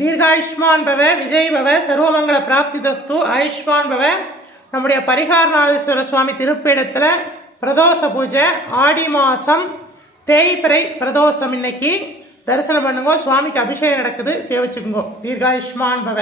தீர்காயுஷ்மான் பவ, விஜய் பவ, சர்வமங்கல பிராப்திதஸ்து. ஆயுஷ்மான் பவ. நம்முடைய பரிகாரநாதேஸ்வர சுவாமி திருப்பீடத்தில் பிரதோஷ பூஜை ஆடி மாதம் தேய்பிறை பிரதோஷம். இன்னைக்கு தரிசனம் பண்ணுங்க. சுவாமிக்கு அபிஷேகம் நடக்குது, சேவிச்சுக்குங்கோ. தீர்காயுஷ்மான் பவ.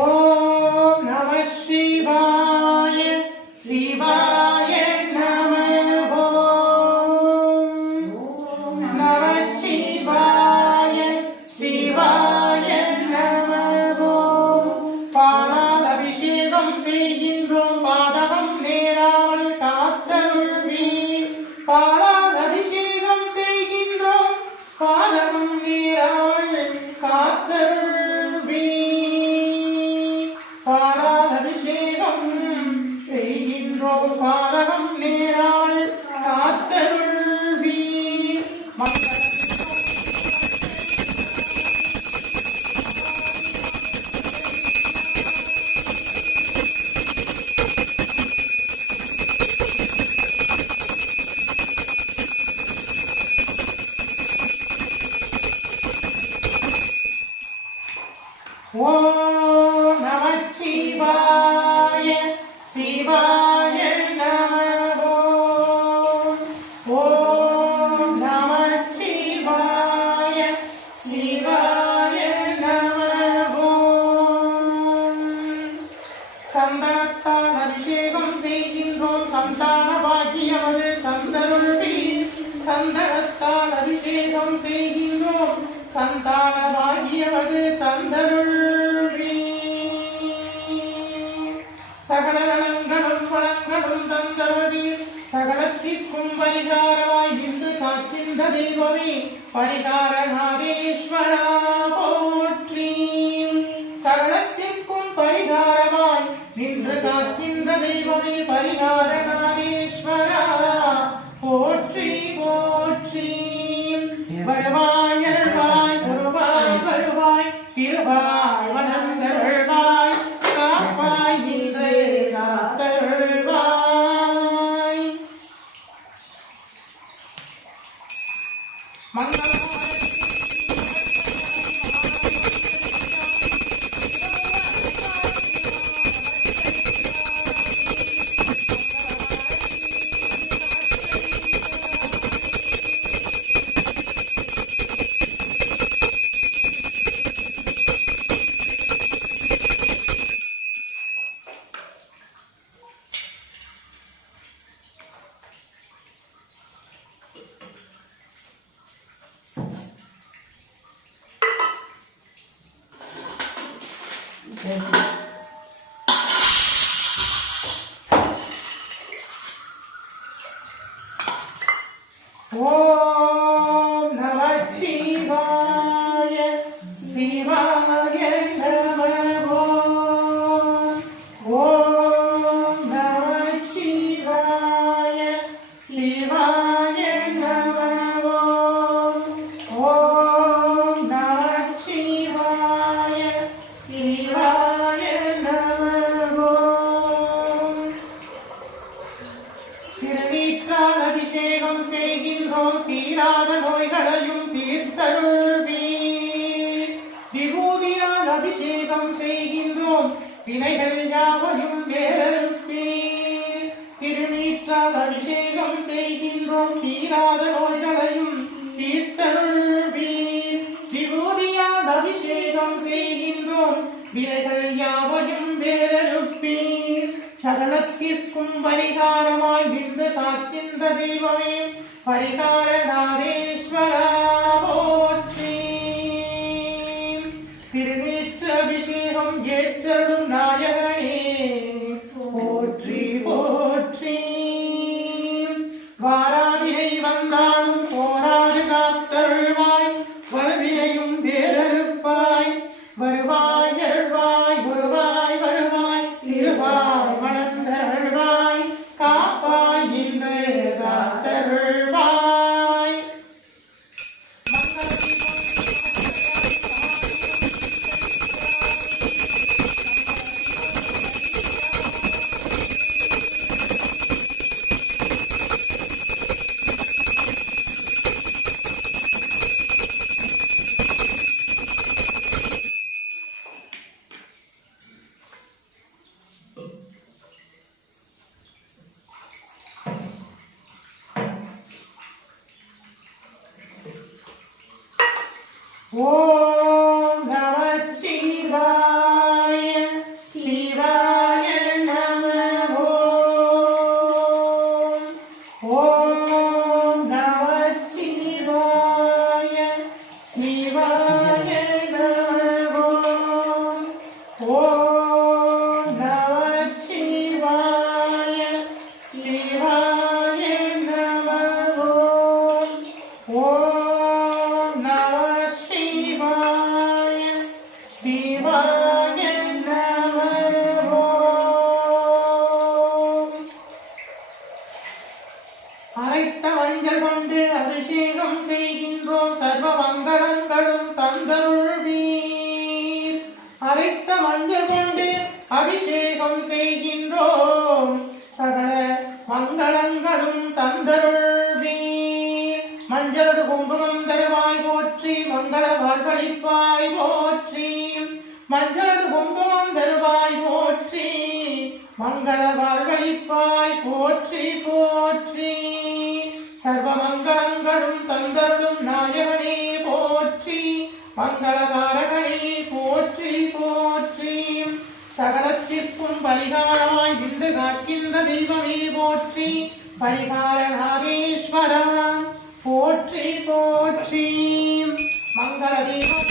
ஓம் நம சிவாய. சிவாய நம. ஓம் நம சிவாய. சிவாய நம. பாலால் அபிஷேகம் செய்கின்றோம், பாதகம் நேராமல் காத்தருள்வீர். பாலால் அபிஷேகம் செய்கின்றோம், பாதகம் நேராமல் காத்தருள்வீர். பாதகம் நேரால் காத்தருள்வீர். ஓம் நம சிவாய. சிவாய சந்தனத்தால் அபிஷேகம் செய்கின்றோம், சந்தான பாக்கியமது தந்தருள்வீர். சந்தனத்தால் அபிஷேகம் செய்கின்றோம், சந்தான பாக்கியமது தந்தருள்வீர். சகல நலங்களும் வளங்களும் தந்தருள்வீர். சகலத்திற்கும் பரிகாரமாய் நின்று காக்கின்ற தெய்வமே பரிகாரநாதேஸ்வரா போற்றி. சகலத்திற்கும் பரிகாரமாய் நின்று காக்கின்ற தெய்வமே பரிகாரநாதேஸ்வரா போற்றி போற்றி. வருவாய் அருள்வாய், வருவாய் வருவாய், திருவாய் வணங்கருள்வாய், காப்பாய் நின்று காத்தருள்வாய். மங்கள ஓம் நமச்சிவாய சிவாய நம ஓம் நமச்சிவாய சிவாய நம ஓம் நமச்சிவாய சிவாய நம திருநீற்றால் அபிஷேகம் செய்கின்றோம் தீராத நோய்களையும் தீர்த்தருள்வீர். விபூதியால் அபிஷேகம் செய்கின்றோம் வினைகள் யாவையும் வேறறுப்பீர். திருநீற்றால் அபிஷேகம் செய்கின்றோம் தீராத நோய்களையும் தீர்த்தருள்வீர். விபூதியால் அபிஷேகம் செய்கின்றோம் வினைகள் யாவையும் வேறறுப்பீர். சகலத்திற்கும் பரிகாரமாய் நின்று காக்கின்ற தெய்வமே பரிகாரநாதேஸ்வரா போற்றி. திருநீற்று அபிஷேகம் ஏற்றலும் நாயகனே போற்றி போற்றி. வாராவினை வந்தாலும் போராது காத்தருள்வாய் வல்வினையும் வேறறுப்பாய். வருவாய் அருள்வாய் வருவாய் வருவாய் இருவாய் வளர்ந்தருள்வாய் காப்பாய் நின்று காத்தருள்வாய். ஓம் நமச்சிவாய சிவாய நம ஓம் நமச்சிவாய சிவாய நம ஓம் நமச்சிவாய சிவாய நம ஓம் நம சிவாய நம. அரைத்த மஞ்சள் கொண்டு அபிஷேகம் செய்கின்றோம் சர்வ மங்களங்களும் தந்தருள்வீர். அரைத்த மஞ்சள் கொண்டு அபிஷேகம் செய்கின்றோம் சகல மங்களங்களும் தந்தருள்வீர். மஞ்சளோடு குங்குமம் தருவாய் போற்றி மங்கள வாழ்வழிப்பாய் போற்றி. மஞ்சள் குங்குமம் தருவாய் போற்றி மங்கள வாழ்வழிப்பாய் போற்றி போற்றி. சர்வ மங்களங்களும் தந்தருளும் நாயகனே போற்றி மங்களகாரகனே போற்றி போற்றி. சகலத்திற்கும் பரிகாரமாய் நின்று காக்கின்ற தெய்வமே போற்றி பரிகாரநாதேஸ்வரா போற்றி போற்றி. மங்கள தெய்வம்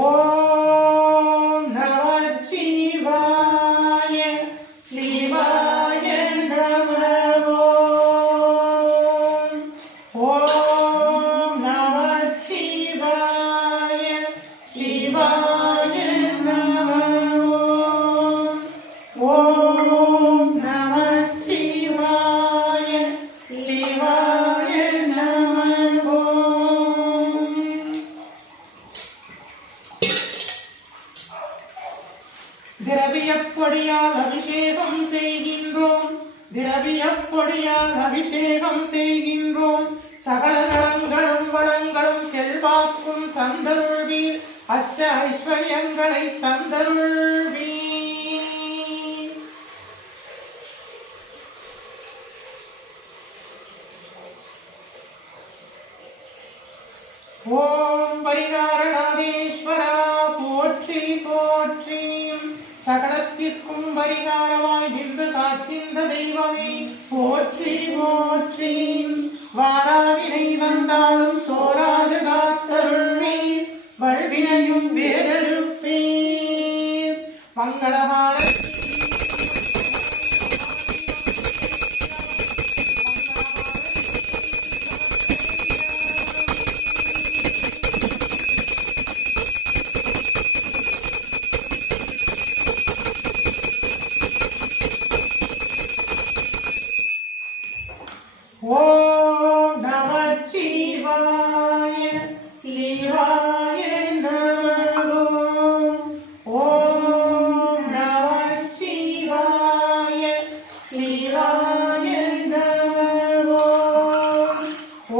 ஓம் நமச்சிவாய சிவாய நம ஓம் நமச்சிவாய சிவாய நம ஓம் நமச்சிவாய சிவாய நம. திரவியப்பொடியால் அபிஷேகம் செய்கின்றோம் திரவியப்பொடியால் அபிஷேகம் செய்கின்றோம் சகல நலங்களும் வளங்களும் செல்வாக்கும் தந்தருள்வீர். அஷ்ட ஐஸ்வர்யங்களை தந்தருள்வீர். ஓம் பரிகாரணாதீஸ்வரா போற்றி போற்றி. சகலத்திற்கும் பரிகாரமாய் நின்று காக்கின்ற தெய்வமே போற்றி போற்றி. வாராவினை வந்தாலும் சோராது காத்தருள்வே வல்வினையும் வேறறுப்பே. மங்களமான ஓம் நமச்சிவாய சிவாய நமோ. ஓம் நமச்சிவாய சிவாய நமோ.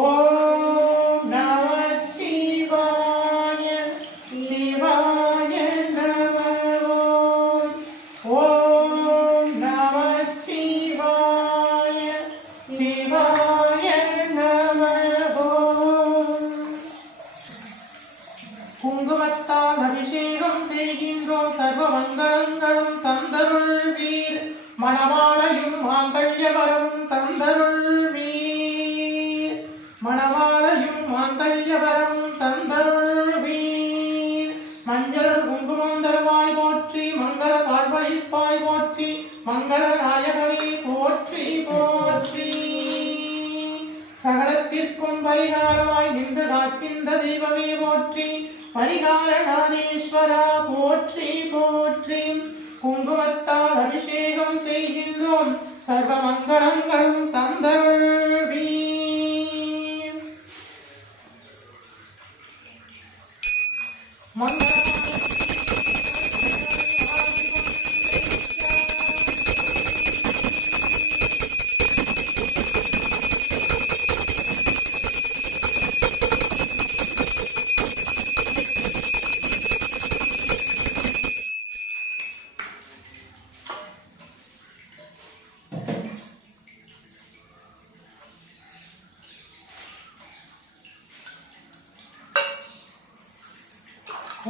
ஓம் நமச்சிவாய சிவாய நமோ. ஓம் நமச்சிவாய சிவாய நமோ. குங்குமத்தால் அபிஷேகம் செய்கின்றோம் சர்வ மங்களங்களும் தந்தருள்வீர். மணமாலையும் மாங்கல்யவரம் தந்தருள்வீர். மணமாலையும் மாங்கல்யவரம் தந்தருள்வீர். மஞ்சள் குங்குமம் தருவாய் போற்றி. மங்கள வாழ்வழிப்பாய் போற்றி. மங்கள நாயகமே போற்றி போற்றி. சகலத்திற்கும் பரிகாரமாய் நின்று காக்கின்ற தெய்வமே போற்றி. பரிகாரணாதீஸ்வரா போற்றி போற்றி. குங்குமத்தால் அபிஷேகம் செய்கின்றோம் சர்வ மங்களங்களும் தந்தருள்வீர். மங்கள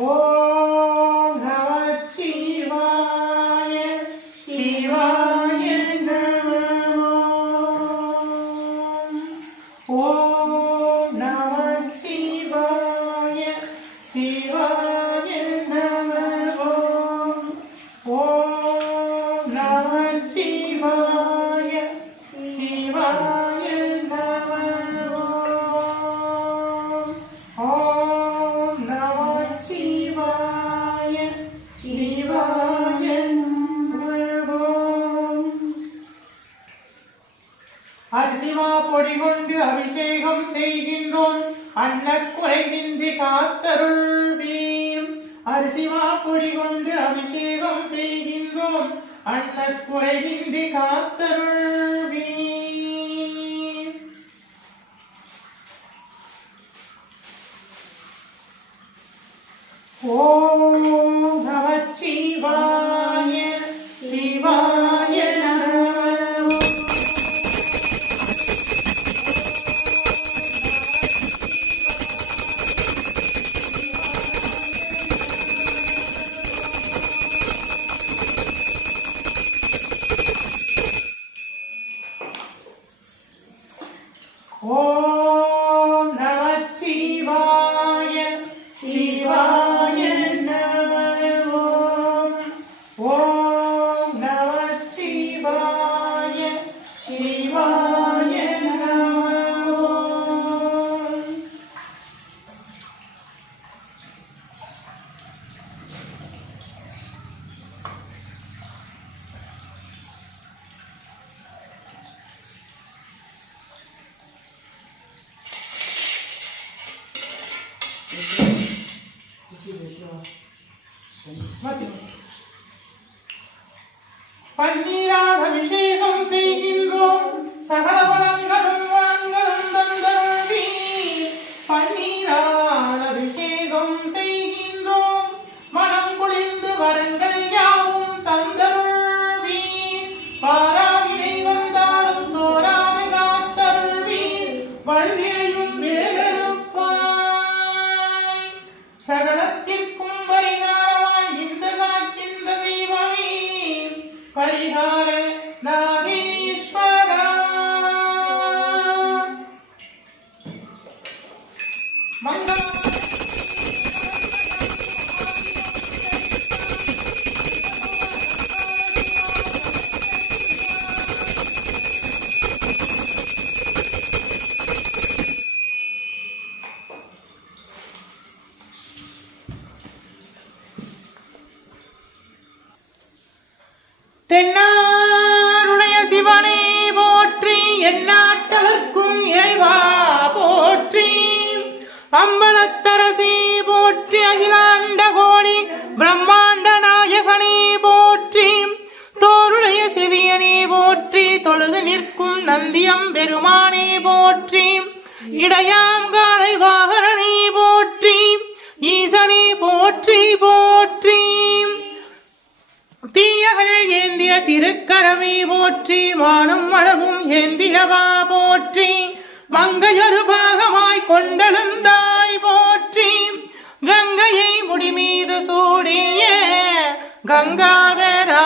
ஓம் நமச்சிவாய சிவாய நமோ. ஓம் நமச்சிவாய சிவாய நமோ. ஓம் நமச்சிவாய சிவாய நமோ. ஓம் நமச்சிவாய சிவாய நமோ. அரிசிமா பொடி கொண்டு அபிஷேகம் செய்கின்றோம் அன்னக்குறைவின்றி காத்தருள்வீர். அரிசிமா பொடி கொண்டு அபிஷேகம் செய்கின்றோம் அன்னக்குறைவின்றி காத்தருள்வீர். ஓம் நமச்சிவாய சிவாய நமோ. ஓம் நமச்சிவாய சிவாய நமோ. ஓம் நமச்சிவாய சிவாய நமோ. பன்னீரால் அபிஷேகம் செய்கின்றோம் சகல வளங்களும் வளங்களும் தந்தருள்வீர். பன்னீரால் அபிஷேகம் செய்கின்றோம் மனம் குளிர்ந்து வரங்கள் யாவும் தந்தருள்வீர். பாராவினை வந்தாலும் சோராது காத்தருள்வீர். வல்வினையும் வேறறுப்பாய். தென்னாருடைய சிவனே போற்றி, எந்நாட்டவர்க்கும் இறைவா போற்றி. அம்பலத்தரசே போற்றி, அகிலாண்ட கோடி பிரம்மாண்ட நாயகனே போற்றி. தோருடைய செவியனே போற்றி, தொழுது நிற்கும் நந்தியம் பெருமானே போற்றி. இடையாம் காலை வாகரனே போற்றி, ஈசனே போற்றி போற்றி. தீயகள் ஏந்திய திருக்கரமே போற்றி, வானும் அளவும் ஏந்தியவா போற்றி. மங்கையொரு பாகமாய் கொண்டெழுந்தாய் போற்றி, கங்கையை முடிமீது சூடிய கங்காதரா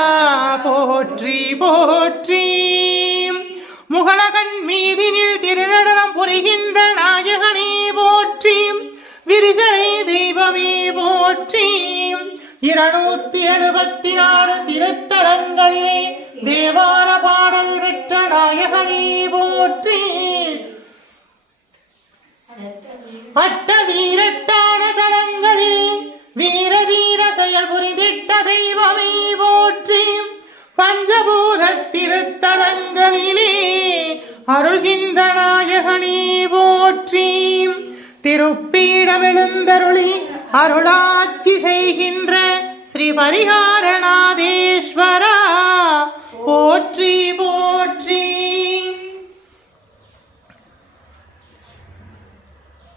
போற்றி போற்றி. முகலகன் மீதினில் திருநடனம் புரிகின்ற நாயகனே போற்றி, விரிசடை தெய்வமே போற்றி. 274 திருத்தலங்களிலே தேவார பாடல் பெற்ற நாயகனே போற்றி. அட்ட வீரட்டான தலங்களில் வீர தீர செயல் புரிந்திட்ட தெய்வமே போற்றி. பஞ்சபூத திருத்தலங்களிலே அருள்கின்ற நாயகனே போற்றி. திருப்பீடமெழுந்தருளி அருளாட்சி செய்கின்ற ஸ்ரீ பரிகாரநாதேஸ்வரா போற்றி போற்றி.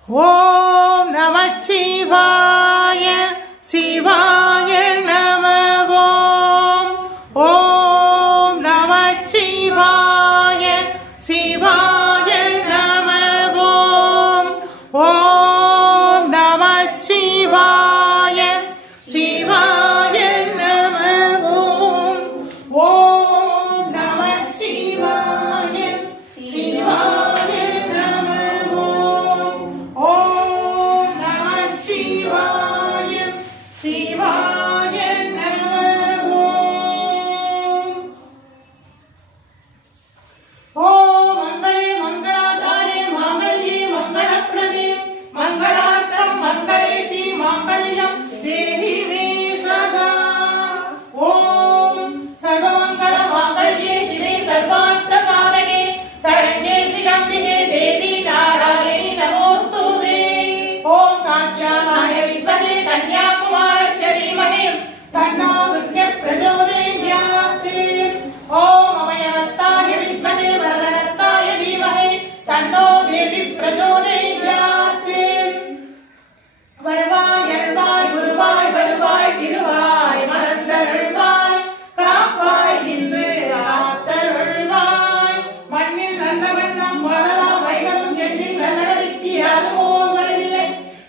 ஓம் நமச்சிவாய சிவாய நம. ஓம் நமச்சிவாய சிவாய நம. ஓம் நமச்சிவாய சிவாய நம. ஓம் நமச்சிவாய சிவாய நம. ஓம் நமச்சிவாய சிவாய நம. ஓம் மங்களே மங்களாதாரே மாங்கல்யே மங்களப்ரதே மங்களார்த்தம் மங்களேசி மாங்கல்யம் தேவி மே சதா. ஓம் சர்வமங்கள மாங்கல்யே சிவே சர்வார்த்த சாதகே சரண்யே திரியம்பிகே தேவி நாராயணி நமோஸ்துதே. ஓம் காத்யாயனாய வித்மஹே கன்யாகுமாரஸ்ய தீமஹி தன்னோ துர்கே பிரச்சோதயாத். ஓம் அபயஹஸ்தாய வித்மஹே வரதஹஸ்தாய தீமஹி தன்னோ தேவி பிரச்சோதயாத். வருவாய் அருள்வாய் குருவாய் வருவாய் திருவாய் மலர்ந்தருள்வாய் காப்பாய் நின்று காத்தருள்வாய். மண்ணில் நல்ல வண்ணம் வாழலாம் வைகளும் எண்ணில் நல்லதற்கு யாதுமோ வரவில்லை.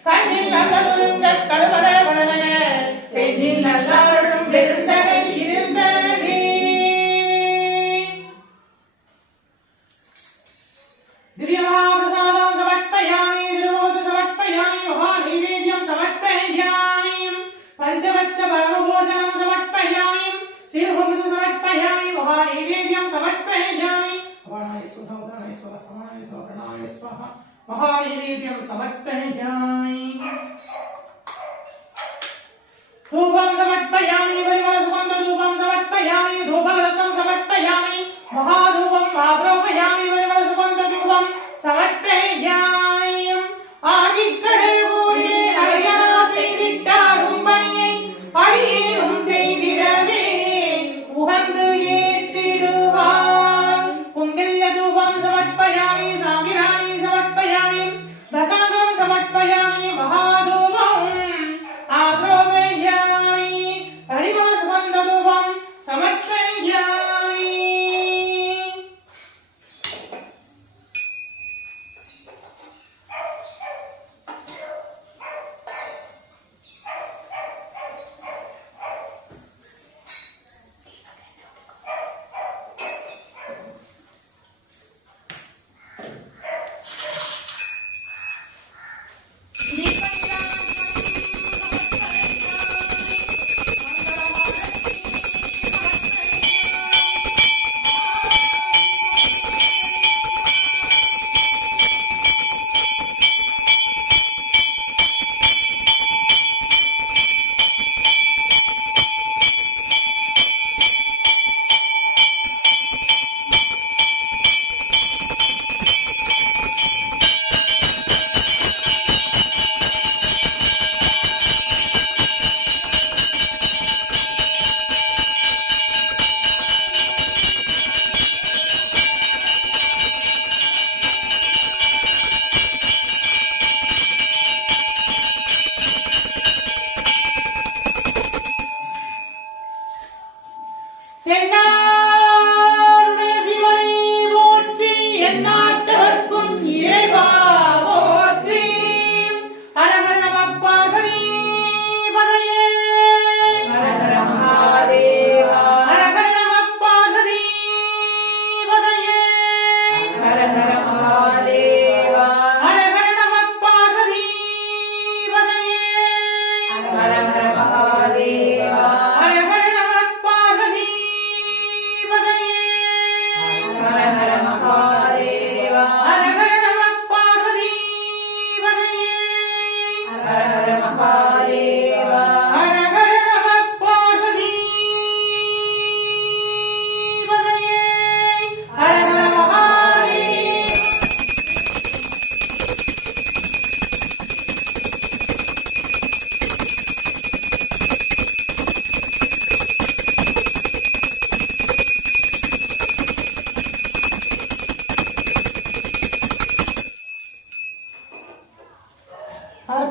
கண்ணில் நல்லதொருங்க கடுபட வளரன பெண்ணில் நல்லாருளும் பெருந்தகை இருந்ததே. திவ்யமகாபிரசாதம் சமர்ப்பயாமி, திருவோது சமர்ப்பயாமி, மகாநைவேத்யம் சமர்ப்பயாமி, பஞ்சபட்ச பரமபோஜனம் சமர்ப்பயாமி, திருவமுது சமர்ப்பயாமி, மகாநைவேத்யம் சமர்ப்பயாமி. மகாநாய ஸ்வஹ உதானாய ஸ்வஹ சமானாய ஸ்வஹ பிரணாய ஸ்வஹ மகாநைவேத்யம் சமர்ப்பயாமி. धूपं समर्पयामि परिमल सुगंध धूपं समर्पयामि धूपरसं समर्पयामि महाधूपं आग्रोपयामि परिमल सुगंध धूपं समर्पयामि. ஆதிக்கடல் ஊரிலே அழகனா செய்திட்டாரும் பணியை அடியேனும் செய்திடவே உகந்து ஏற்றிடுவார். புங்கில்ய தூபம் சமர்ப்பயாமி சாம்பிராணி சமர்ப்பயாமி தசாங்கம் சமர்ப்பயாமி மகாதூபம் ஆக்ரோபயாமி பரிமள சுகந்த தூபம் சமர்ப்பயாமி.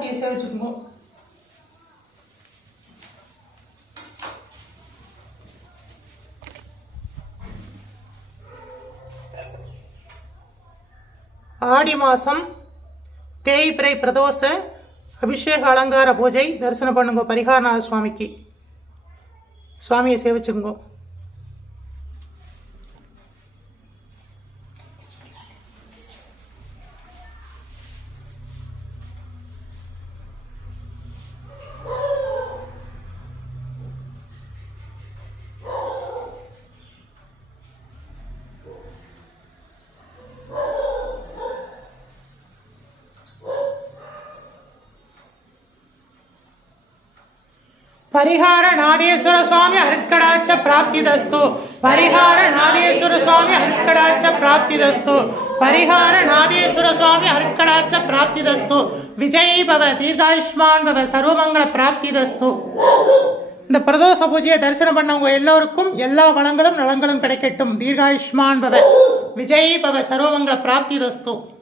சாமியை சேவிச்சுக்கோங்க. ஆடி மாதம் தேய்பிறை பிரதோஷ அபிஷேக அலங்கார பூஜை தரிசனம் பண்ணுங்க. பரிகாரநாத சுவாமிக்கு சுவாமியை சேவிச்சுங்க. परिहारनादेश्वर स्वामी हरिकटाक्ष प्राप्तिदस्तु. परिहारनादेश्वर स्वामी हरिकटाक्ष प्राप्तिदस्तु. परिहारनादेश्वर स्वामी हरिकटाक्ष प्राप्तिदस्तु. विजयी भव, दीर्घायुष्मान भव, सर्वमंगल प्राप्तिदस्तु. இந்த பிரதோஷ பூஜையை தரிசனம் பண்ணவங்க எல்லோருக்கும் எல்லா வளங்களும் நலங்களும் கிடைக்கட்டும். தீர்காயுஷ்மான் பவ, விஜயி பவ, சர்வமங்கல பிராப்திதஸ்து.